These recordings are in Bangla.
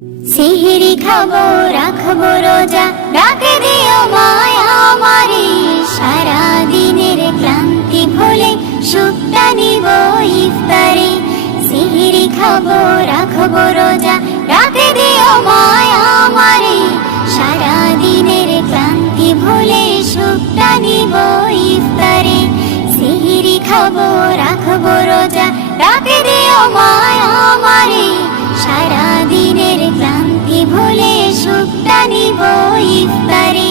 সিহিরি খাবো রাখবো রোজা, ডাকে দিও মায়া আমারে। সারা দিনের ক্লান্তি ভুলে সুখটা নিব ইফতারে। সিহিরি খাবো রাখবো রোজা, ডাকে দিও মায়া আমারে। সারা দিনের ক্লান্তি ভুলে সুখটা নিব ইফতারে। সিহিরি খাবো রাখবো রোজা, ডাকে দিও মায়া আমারে। সারা দিনের ক্লান্তি ভুলে সুখটা নিব ইফতারে।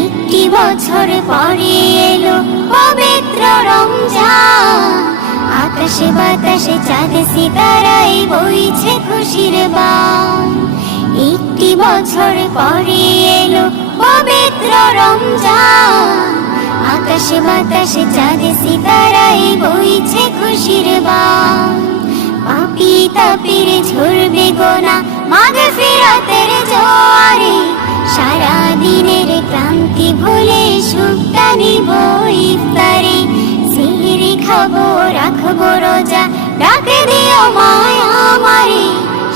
একটি বছর পরে এলো পবিত্র রমজান, আকাশে বাতাসে চাঁদ সিতারায় বইছে খুশির বান। একটি বছর পরে এলো পবিত্র রমজান, আকাশে বাতাসে চাঁদ সিতারায় বইছে খুশির বান। পাপী তাপির ঝরবে গোনা মাগফিরাতের জোয়ারে। সারা দিনের ক্লান্তি ভুলে সুখটা নিব ইফতারে। সিহিরি খাবো রাখবো রোজা, ডাকে দিও মায়া আমারে।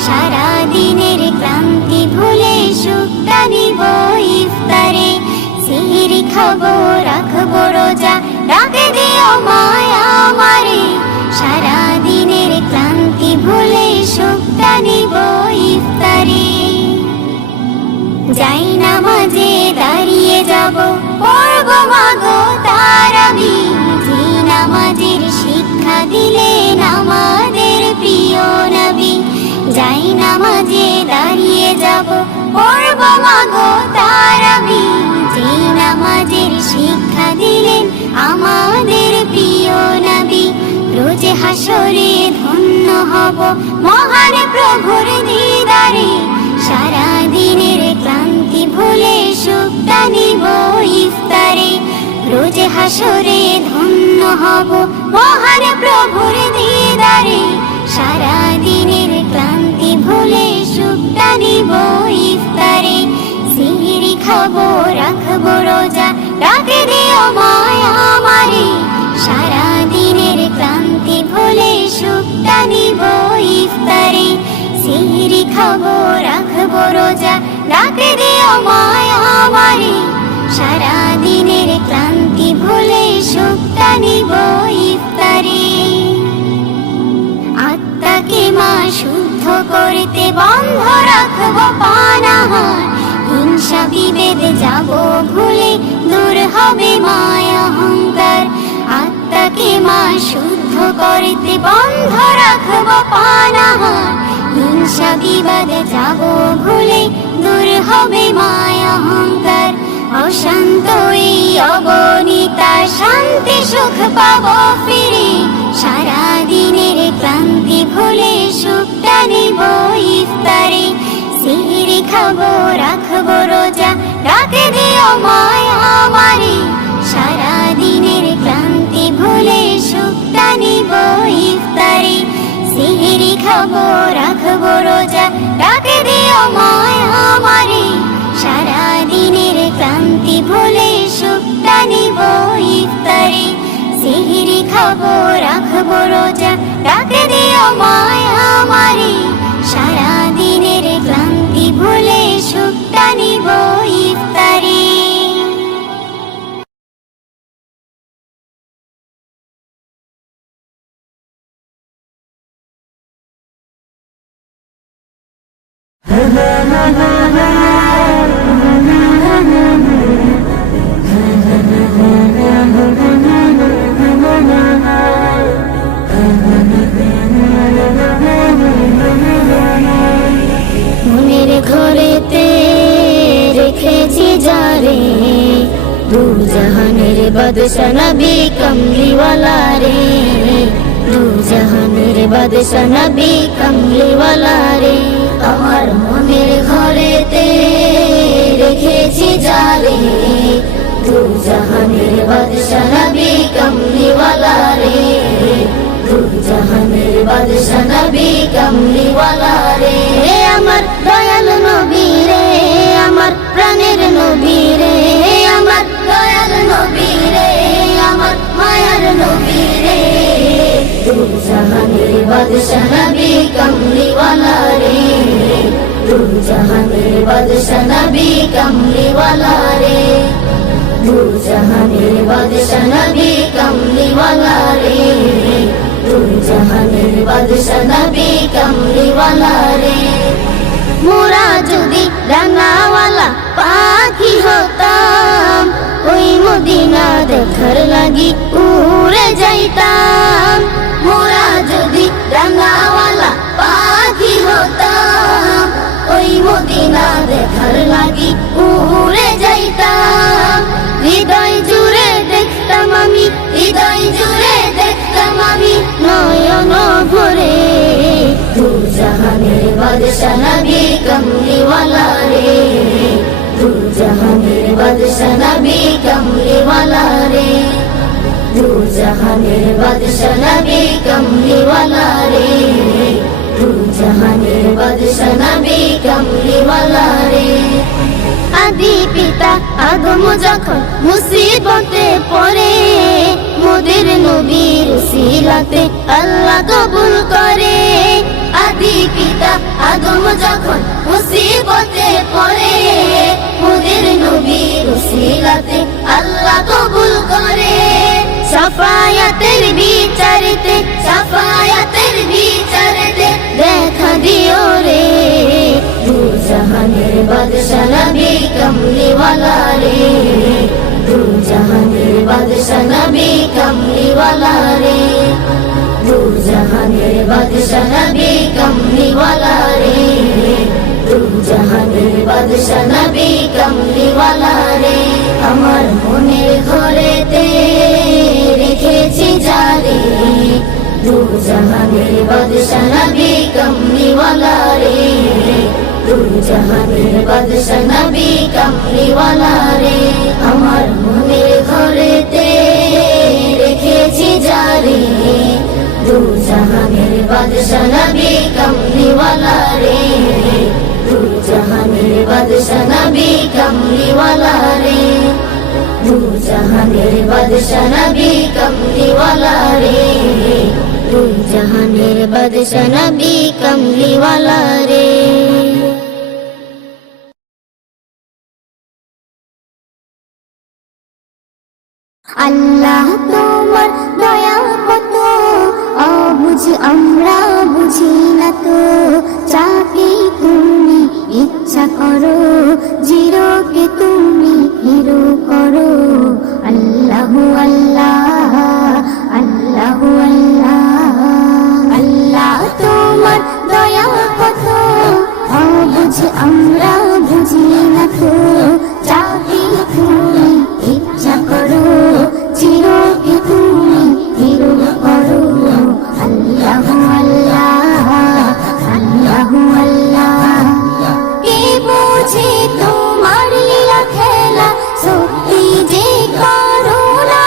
সারা দিনের ক্লান্তি ভুলে সুখটা নিব ইফতারে। সিহিরি খাবো রাখবো রোজা, ডাকে দিও মায়া আমারে। সারা দিনের ক্লান্তি ভুলে সুখটা নিব ইফতারে। যাই নামাজে দাঁড়িয়ে যাব, পড়ব মাগো তারাবি। যে নামাজের শিক্ষা দিলেন আমাদের প্রিয় নবী। যাই নামাজে দাঁড়িয়ে যাব, পড়ব মাগো তারাবি। যে নামাজের শিক্ষা দিলেন আমাদের প্রিয় নবী। রোজ হাসরে ধন্য হব মহান প্রভুর দিদারে। সারা দিনের ক্লান্তি ভুলে সুখটা নিব ইফতারে। রোজ হাসরে ধন্য হব মহান প্রভুর দিদারে। সারা দিনের ক্লান্তি ভুলে সুখটা নিব ইফতারে। সিহিরি খাবো রাখবো রোজা, ডাকে দিও মায়া আমারে। সারা দিনের ক্লান্তি ভুলে সুখটা নিব ইফতারে। সিহিরি খাবো রাখবো রোজা, ডাকে দিও মায়া আমারে। সারা দিনের ক্লান্তি ভুলে সুখটা নিব ইফতারে। আত্মাকে মা শুদ্ধ করতে বন্ধ রাখবো পানাহার। হিংসা বিভেদ যাব ভুলে দূর হবে মায়া অহংকার। আত্মাকে মা শুদ্ধ করতে বন্ধ রাখবো পানাহার। হিংসা বিবাদ যাব ভুলে দূর হবে মায়া অহংকার। অশান্ত এই অগণিতা শান্তি সুখ পাবো ফিরে। সারা দিনের ক্লান্তি ভুলে সুখটা নিব ইফতারে। সিহিরি খাবো রাখবো রোজা, ডাকে দিও মায়া আমারে। সারা দিনের ক্লান্তি ভুলে সুখটা নিব ইফতারে। সিহিরি খাবো রাখবো রোজা, ডাকে দিও মায়া আমারে। সারা দিনের ক্লান্তি ভুলে সুখটা নিব ইফতারে। সিহিরি খাবো রাখবো রোজা, ডাকে দিও মায়া আমারে। সারা দিনের ক্লান্তি ভুলে সুখটা নিব ইফতারে। মনের ঘরেতে রেখেছি যারে, দু জাহানের বাদশা নবী কমলিওয়ালা রে। দু জাহানের বাদশা নবী কমলিওয়ালা রে। আমার মনের ঘরেতে রেখেছি যারে, দু জাহানের বাদশা নবী কমলিওয়ালা রে। দু জাহানের বাদশা নবী কমলিওয়ালা রে। আমার দয়াল নবী রে, আমার প্রাণের নবী রে। আমার দয়াল নবী রে, আমার মায়ার নবী রে। দু জাহানের বাদশা নবী কমলিওয়ালা রে। দু বাদশা নবী কামলিওয়ালা রে, দু জাহানের বাদশা নবী কামলিওয়ালা রে, দু জাহানের বাদশা নবী কামলিওয়ালা রে। মোরা যদি ডানাওয়ালা পাখি হতাম, ওই মদিনা দেখার লাগি উড়ে যাইতাম। মোরা যদি ডানাওয়ালা পাখি হতাম, ওই মদিনা দেখার লাগি উড়ে যাইতাম। হৃদয় জুড়ে দেখতাম আমি, হৃদয় জুড়ে দেখতাম আমি নয়ন ভরে, দু জাহানের বাদশা নবী কামলিওয়ালা রে, দু জাহানের বাদশা নবী কামলিওয়ালা রে, দু জাহানের বাদশা নবী কামলিওয়ালা রে, দু জাহানের বাদশা নবী কামলিওয়ালা রে। আদি পিতা আদম যখন মুসিবতে পড়ে, মোদের নবীর উসিলাতে আল্লাহ কবুল করে। আদি পিতা আদম যখন মুসিবতে পড়ে, মোদের নবীর উসিলাতে আল্লাহ কবুল করে। শাফায়াতের বিচারেতে, শাফায়াতের বিচারেতে দেখা দিও রে, দু জাহানের বাদশা নবী কামলিওয়ালা রে, দু জাহানের বাদশা নবী কামলিওয়ালা রে, দু জাহানের বাদশা নবী কামলিওয়ালা রে, দু জাহানের বাদশা নবী কামলিওয়ালা রে। আমার মনের ঘরেতে রেখেছি যারে, দু জাহানের বাদশা নবী কামলিওয়ালা রে, দু জাহানের বাদশা নবী কামলিওয়ালা রে। আমার মনের ঘরেতে রেখেছি যারে, দু জাহানের বাদশা নবী কামলিওয়ালা রে, দু জাহানের বাদশা নবী কামলিওয়ালা রে, দু জাহানের বাদশা নবী কামলিওয়ালা রে, দু জাহানের বাদশা নবী কামলিওয়ালা রে। আল্লাহ তোমার দয়া কত অবুঝ আমরা বুঝি না তো, যাকে তুমি ইচ্ছা করো জিরোকে তুমি হিরো করো। আল্লাহ আল্লাহ আল্লাহ আল্লাহ, আল্লাহ তোমার দয়া কত অবুঝ আমরা বুঝি না তো, যাকে তুমি ইচ্ছা করো চিরকে তুমি হিরো করো। আল্লাহ আল্লাহ আল্লাহ আল্লাহ, কে বুঝে তোমার লীলা খেলা সত্যি যে করুণা।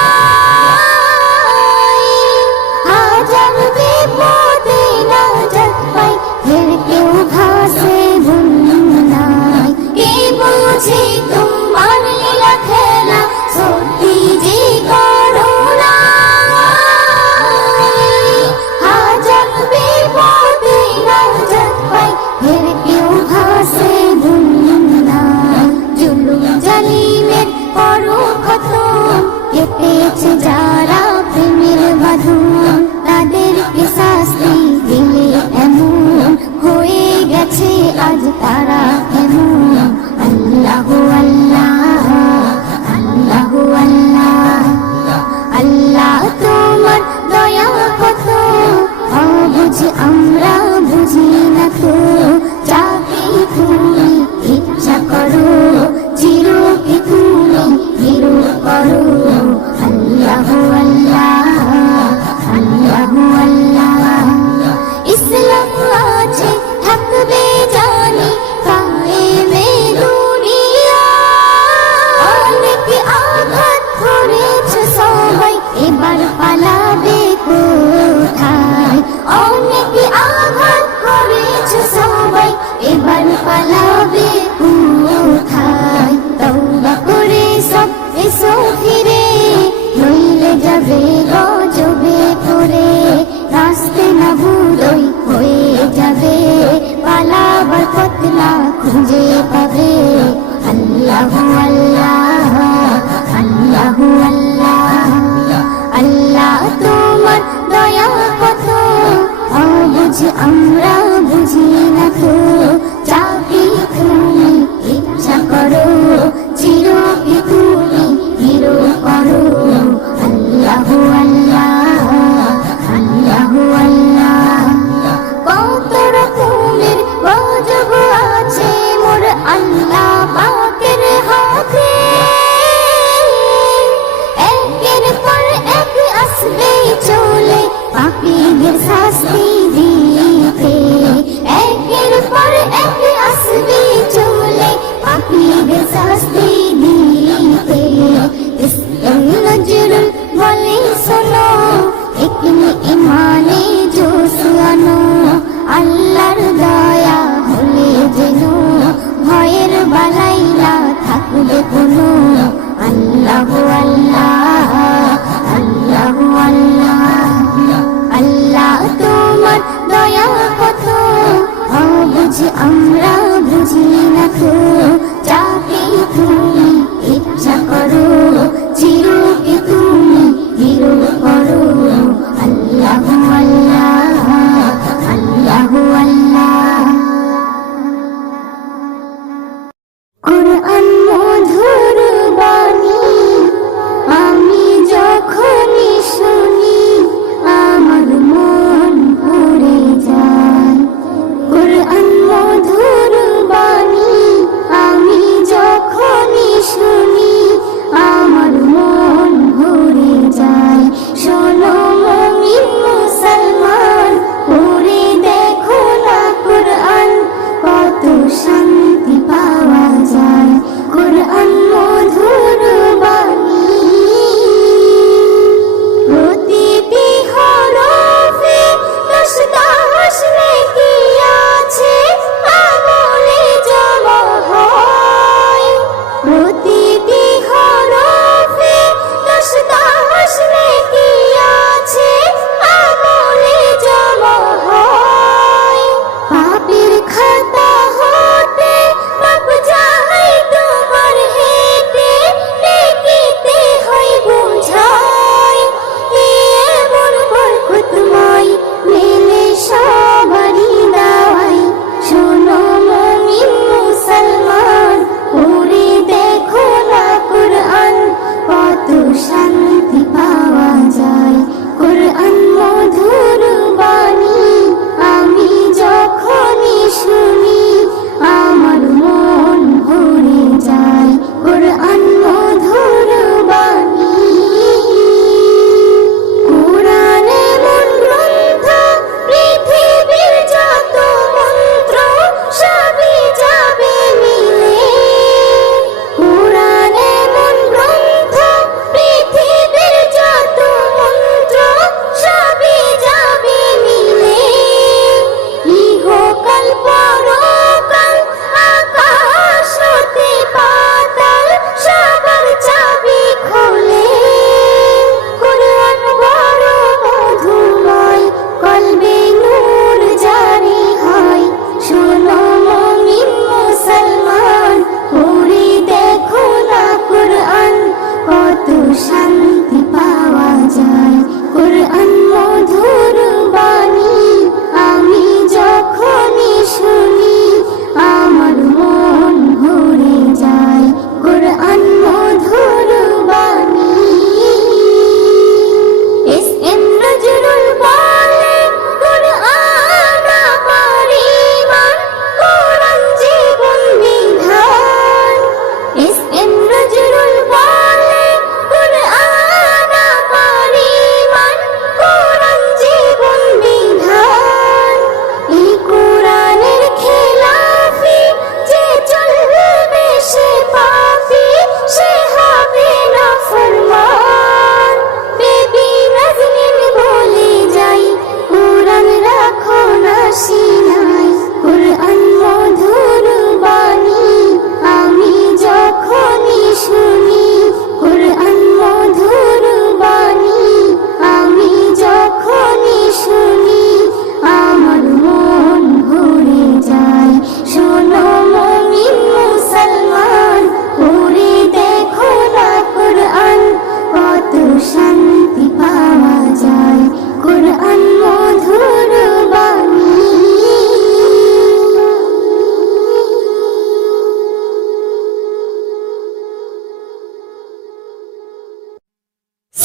খুঁজে পাবে। আল্লাহু আল্লাহ, আল্লাহু আল্লাহ, আল্লাহ তোমার দয়া কত অবুঝ আমরা বুঝি না তো। চাকরি তুমি ইচ্ছা করো, চিরকি তুমি হিরো করো। আল্লাহু আল্লাহ, আল্লাহু আল্লাহ, কত রকমের গজব আছে মোর আল্লাহ পাকের হাতে। একের পর এক আসবে চলে পাপীদের শাস্তি দিতে। একের পর এক আসবে চলে পাপীদের শাস্তি দিতে। নজরুল বলে শোনো, একনি ইমানে জোশ আনো। আল্লাহর দয়া হলে যেন ভয়ের বালাই না থাকবে কোনো। আল্লাহু আল্লাহ, আল্লাহু আল্লাহ, আল্লাহ তোমার দয়া কত অবুঝ আমরা বুঝি না তো। যাকে তুমি ইচ্ছা করো, চিরকে তুমি হিরো করো। আল্লাহু আল্লাহ, আল্লাহু আল্লাহ। কোরআন মধুর বাণী,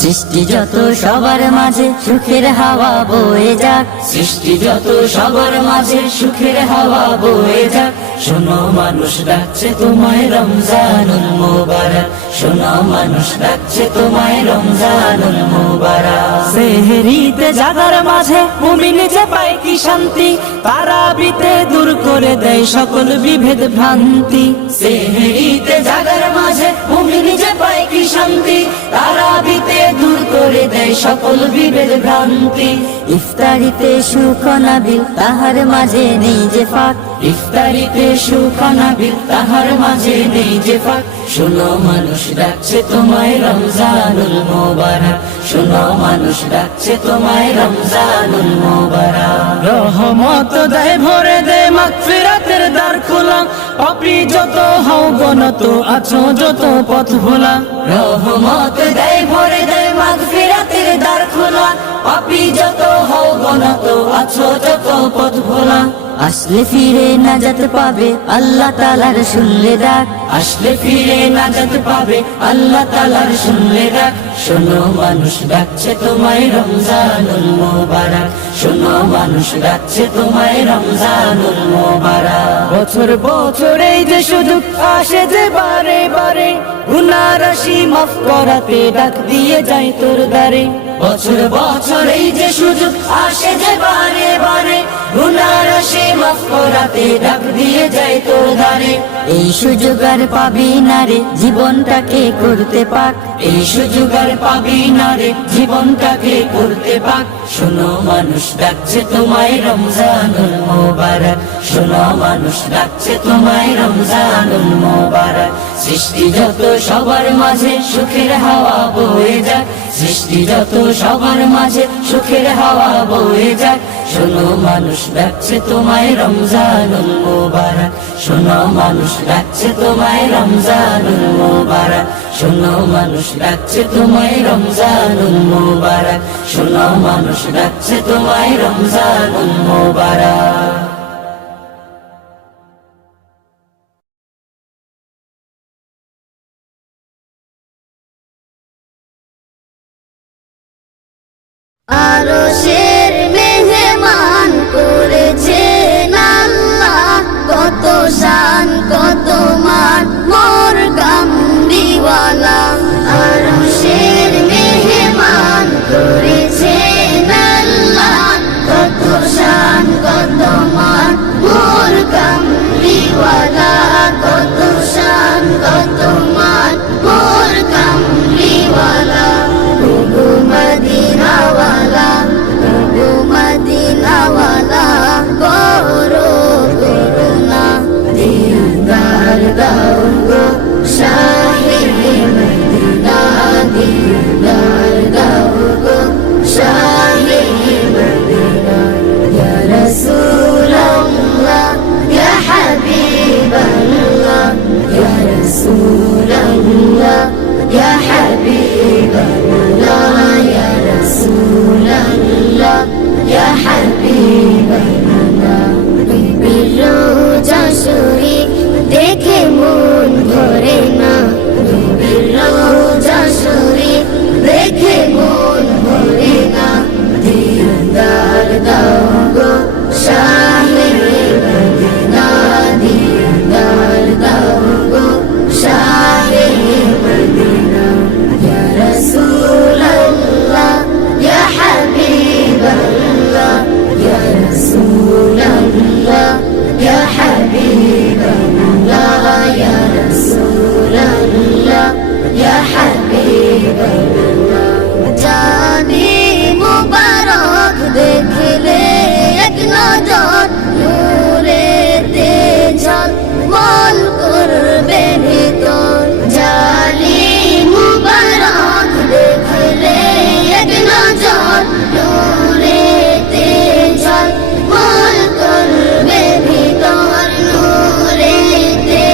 সৃষ্টি যত সবার মাঝে সুখের হাওয়া বয়ে যাক, সৃষ্টি যত সবার মাঝে সুখের হাওয়া বয়ে যাক। শোনো মানুষ ডাকছে তোমায় রমজানুল মুবারক, শোনো মানুষ ডাকছে তোমায় রমজানুল মুবারক। সেহরিতে জাগার মাঝে মুমিন যে পায় কি শান্তি, তারাবিতে দূর করে দেয় সকল বিভেদ ভ্রান্তি। সেহরিতে জাগার মাঝে মুমিন যে পায় কি শান্তি, তারাবিতে দূর করে দেয় সকল বিভেদ ভ্রান্তি। ইফতারিতে সুখ নাবিল তাহার মাঝে নেই যে ফাঁক, ইফতারিতে সুখ নাবিল তাহার মাঝে নেই যে ফাঁক। শোনো মানুষ ডাকছে তোমায় রমজানুল মুবারক, শোনো মানুষ ডাকছে তোমায় রমজানুল মুবারক। রহমত দেয় ভরে দেয় মাগফিরাতের দ্বার খোলা, পাপী যত হও গনত আছো যত পথ ভোলা। রহমত দেয় ভরে দেয় মাগফিরাতের দ্বার খোলা, পাপী যত হও গনত আছো যত পথ ভোলা। আসলে ফিরে নাজাত পাবে আল্লাহ তাআলার শুনলে ডাক, আসলে ফিরে নাজাত পাবে আল্লাহ তাআলার শুনলে ডাক। শোনো মানুষ ডাকছে তোমায় রমজানুল মুবারক, শোনো মানুষ ডাকছে তোমায় রমজানুল মুবারক। বছর বছর এই যে সুযোগ আসে যে বারে বারে, গুনাহ রাশি মাফ করাতে ডাক দিয়ে যায় তোর দ্বারে। বছর বছর এই যে সুযোগ আসে যে বারে বারে, গুনাহ রাশি মাফ করাতে ডাক দিয়ে যায় তোর দ্বারে। এই সুযোগ আর পাবি না রে জীবনটাকে করতে পাক, এই সুযোগ আর পাবি না রে জীবনটাকে করতে পাক। শোনো মানুষ ডাকছে তোমায় রমজানুল মুবারক, শোনো মানুষ ডাকছে তোমায় রমজানুল মুবারক। সৃষ্টি যত সবার মাঝে সুখের হাওয়া বয়ে যাক, সৃষ্টি যত সবার মাঝে সুখের হাওয়া বয়ে যাক। শোনো মানুষ ডাকছে তোমায় রমজানুল মুবারক, শোনো মানুষ ডাকছে তোমায় রমজানুল মুবারক, শোনো মানুষ ডাকছে তোমায় রমজানুল মুবারক, শোনো মানুষ ডাকছে তোমায় রমজানুল মুবারক। আরশের মেহমান করেছেন আল্লাহ, কত শান কত মান মোর কামড়িওয়ালা। আরশের মেহমান করেছেন আল্লাহ, কত শান কত মান মোর কামড়িওয়ালা, কত শান কত মান মোর কামড়িওয়ালা। মদিনাওয়ালা, মদিনাওয়ালা করো করুণা, দিদার দাও গো শাহে মদিনা, দিদার দাও গো শাহে মদিনা। ইয়া রাসূলাল্লাহ ইয়া হাবিবাল্লাহ, ইয়া রাসূলাল্লাহ ইয়া হাবিবাল্লাহ, ইয়া রাসূলাল্লাহ ইয়া হাবিবাল্লাহ। বিবির রোজা শরীফ দেখে মন ভরে না, বিবির রোজা শরীফ দেখে মন ভরে না। দিদার দাও গো শাহে মদিনা, দিদার দাও গো শাহে মদিনা। ইয়া রাসূলাল্লাহ ইয়া হাবিবাল্লাহ, ইয়া রাসূলাল্লাহ ইয়া হাবিবাল্লাহ, ইয়া রাসূলাল্লাহ ইয়া হাবিবাল্লাহ। জানি মুবারক দেখলে এক নজর, নূরেতে ঝলমল করবে ভিতর। জানি মুবারক দেখলে এক নজর, নূরেতে ঝলমল করবে ভিতর, নূরেতে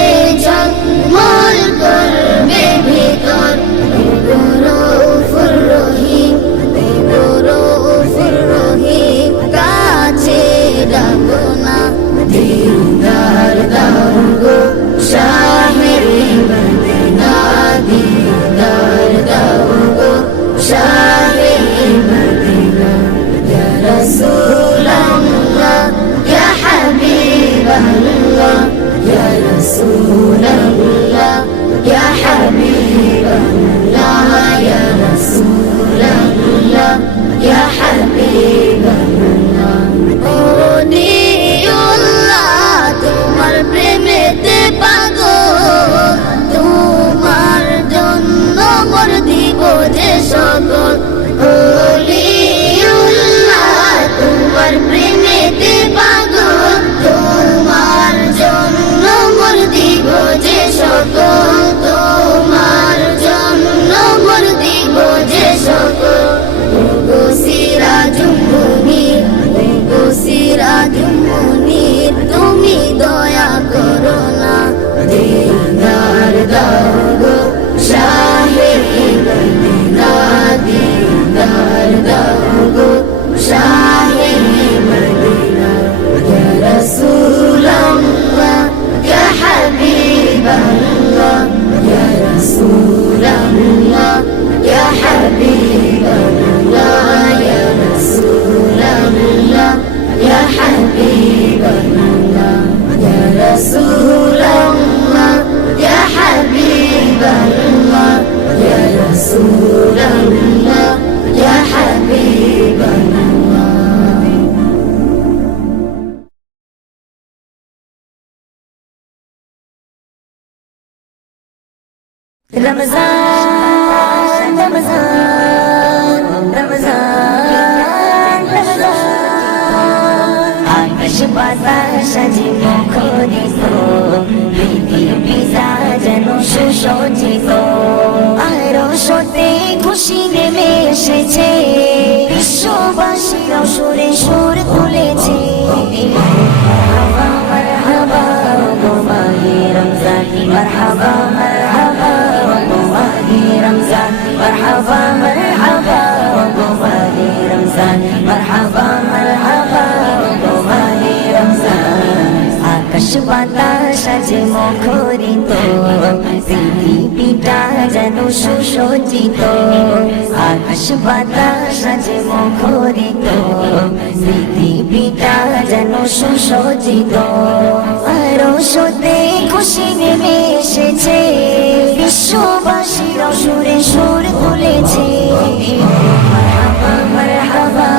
ঝলমল করবে ভিতর। রউফুর রহিম, রউফুর রহিম কাছে ডাকো না, দিদার দাও হাবিবাল্লাহ ইয়া রাসূলাল্লাহ ইয়া হাবিবাল্লাহ ইয়া রাসূলাল্লাহ ইয়া হাবিবাল্লাহ ইয়া রাসূলাল্লাহ ইয়া হাবিবাল্লাহ ইয়া রাসূলাল্লাহ ইয়া হাবিবাল্লাহ রমজান রমজান রমজান রমজান আকাশ বাতাস সাজে মুখরিত পৃথিবী যেন সুসজ্জিত আরশতে খুশি নেমে এসেছে বিশ্ববাসীরা সুরে সুর তুলেছে মারহাবা মারহাবা গো মাহে রমজান মারহাবা মারহাবা গো মাহে রমজান মারহাবা মারহাবা গো মাহে রমজান মারহাবা মারহাবা গো মাহে রমজান আকাশ বাতাস সাজে মুখরিত পৃথিবীটা যেন সুসজ্জিত আকাশ বাতাস সাজে মুখরিত পৃথিবীটা যেন সুসজ্জিত আরশতে খুশি নেমে এসেছে বিশ্ববাসীরা সুরে সুর তুলেছে মারহাবা মারহাবা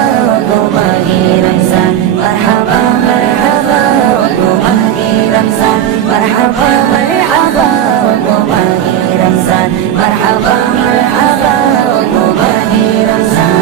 গো মাহে রমজান মারহাবা মারহাবা গো মাহে রমজান মারহাবা মারহাবা গো মাহে রমজান মারহাবা মারহাবা গো মাহে রমজান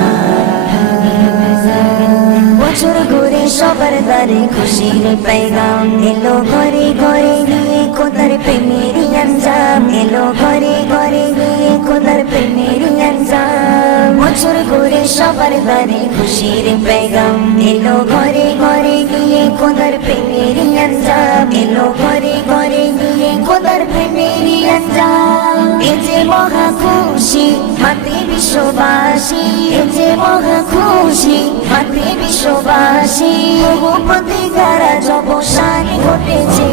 বছর ঘুরে সবার দ্বারে খুশির পেগাম এলো ঘরে ঘরে গিয়ে খোদার প্রেমেরই আঞ্জাম এলো ঘরে ঘরে গিয়ে খোদার প্রেমেরই আঞ্জাম বছর ঘুরে সবার দ্বারে খুশির পেগাম এলো ঘরে ঘরে গিয়ে খোদার প্রেমেরই আঞ্জাম এলো ঘরে ঘরে গিয়ে খোদার প্রেমেরই আঞ্জাম এ যে মহা খুশি মাতে বিশ্ববাসী এ যে মহা খুশি মাতে বিশ্ববাসী বহু প্রতিকারা জবসান ঘটেছে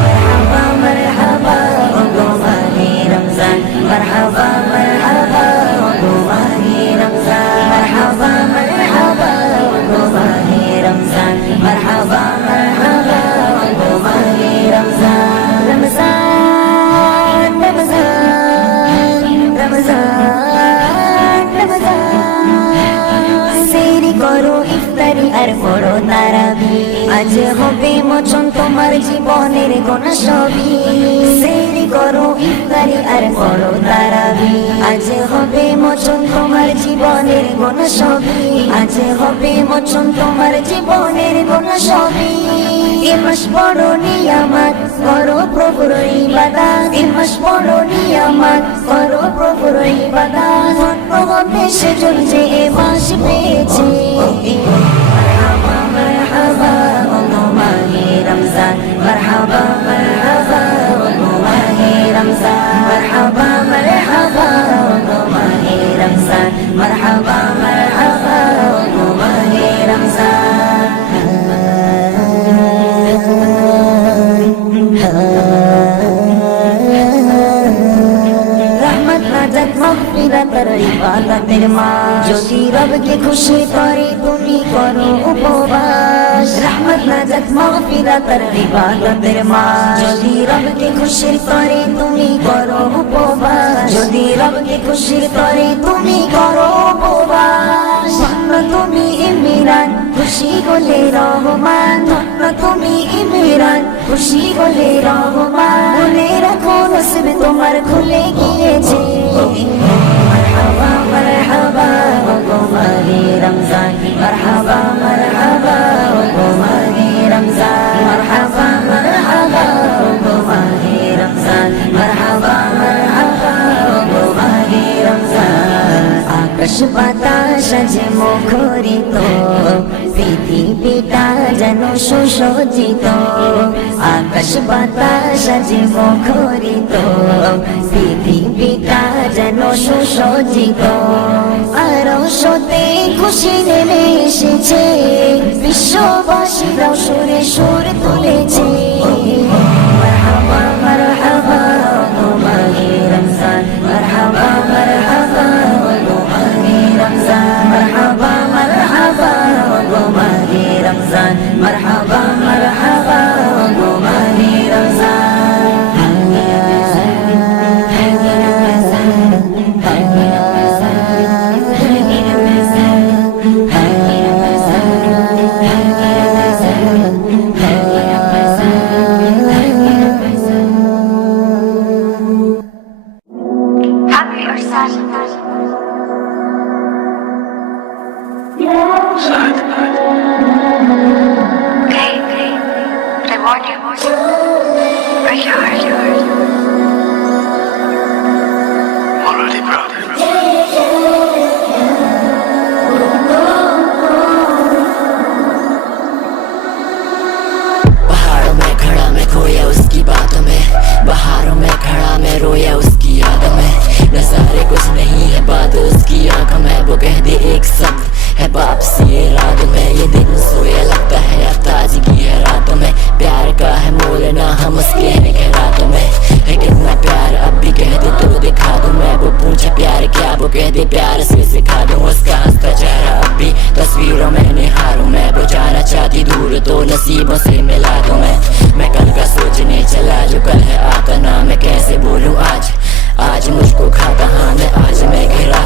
মারহাবা মারহাবা গো মাহে রমজান মারহাবা মারহাবা গো মাহে রমজান মারহাবা মারহাবা গো মাহে রমজান মারহাবা মারহাবা গো মাহে রমজান রমজান রমজান রমজান রমজান সেরি করো ইফতারি আর পড়ো তারাবি আজ হবে মোচন তোমার জীবনের গোনা সবই সেরি করো ইফতারি আর পড়ো তারাবি আজ হবে মোচন তোমার জীবনের গোনা সবই আজ হবে মোচন তোমার জীবনের গোনা সবই এ মাস বড় নিয়ামত করো প্রভুর ইবাদত এ মাস বড় নিয়ামত করো প্রভুর ইবাদত ধন্য হবে সেজন যে এ মাস পেয়েছে মারহাবা মারহাবা গো মাহে রমজান মারহাবা মারহাবা গো মাহে রমজান মারহাবা মারহাবা গো মাহে রমজান মারহাবা মারহাবা গো মাহে রমজান রহমত নাজাত মাগফিরাতের ইবাদতের মাস যদি রবকে খুশি করে তুমি করো উপবাস রহমত নাজাত মাগফিরাতের ইবাদতের মাস যদি রবকে খুশি করে তুমি করো উপবাস যদি রবকে খুশি করে তুমি করো উপবাস ধন্য তুমি ইমরান খুশি হলে রহমান ধন্য তুমি ইমরান খুশি হলে রহমান মনে রাখো নসিব তোমার খুলে গিয়েছে মারহাবা মারহাবা গো মাহে রমজান মারহাবা মারহাবা গো মাহে রমজান মারহাবা মারহাবা গো মাহে রমজান মারহাবা মারহাবা গো মাহে রমজান আকাশ বাতাস সাজে মুখরিত পৃথিবীটা যেন সুসজ্জিত আকাশ বাতাস সাজে মুখরিত পৃথিবীটা যেন সুসজ্জিত আরশতে খুশি নেমে এসেছে বিশ্ববাসীরা সুরে সুর তুলেছে মারহাবা Already proud. पहाड़ों में खड़ा मैं खोया उसकी बातों में, बहारों में खड़ा मैं रोया उसकी यादों में। नजारे कुछ नहीं है बात उसकी आंखों में, वो कह दे एक शब्द है वापसी ये रातों में। ये दिन सोया लगता है अब ताजगी है रातों में, प्यार का है मोल ना हम उसके हैं खैरातों में। है कितना प्यार अब भी कह दे तो दिखा दूं मैं, वो पूछा प्यार क्या, वो कह दे प्यार से सिखा दूं। उसका हंसता चेहरा अब भी तस्वीरों में निहारूं मैं, वो जाना चाहती दूर तो नसीबों से मिला दूं मैं कल का सोचने चला जो कल है आता ना, मैं कैसे बोलूं आज मुझको खाता हाँ मैं आज मैं घिरा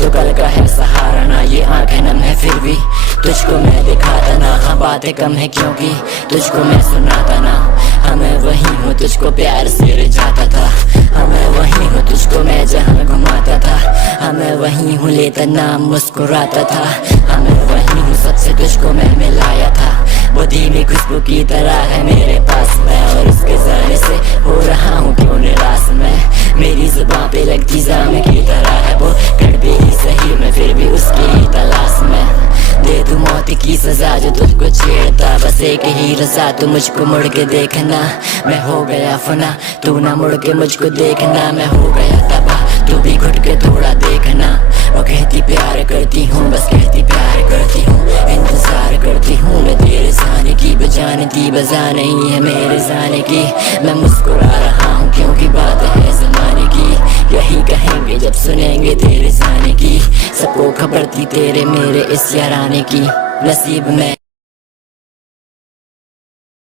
तो कल का है सहारा ना। ये आंखें नम है फिर भी तुझको मैं दिखाता ना, हाँ बातें कम है क्योंकि तुझको मैं सुनाता ना। हाँ मैं वही हूँ तुझको प्यार से रिझाता था, हाँ मैं वही हूँ तुझको मैं जहाँ घुमाता था। हाँ मैं वही हूँ लेता नाम मुस्कुराता था, हाँ मैं वही हूँ सबसे तुझको मैं मिलाया था। वो धीमी खुशबू की तरह है मेरे पास मैं, और उसके जाने से हो रहा हूँ क्यों निराश मैं। मेरी जुबान पे लगती जाम की तरह है वो, कड़वी ही सही मैं फिर भी उसकी ही तलाश में। दे दूं मौत की सजा जो तुझको छेड़ता, बस एक ही रजा तू मुझको मुड़ के देखना। मैं हो गया फना तू ना मुड़ के मुझको देखना, मैं हो गया तबाह तू भी घुट के थोड़ा देखना। वो कहती प्यार करती हूँ बस कहती प्यार करती हूँ, इंतजार करती हूँ मैं तेरे जाने की, बजानती बजा नहीं है मेरे जाने की। मैं मुस्कुरा रहा हूँ क्योंकि बात है जमाने की, यही कहेंगे जब सुनेंगे तेरे जाने की। सबको खबर थी तेरे मेरे इस याराने की, नसीब में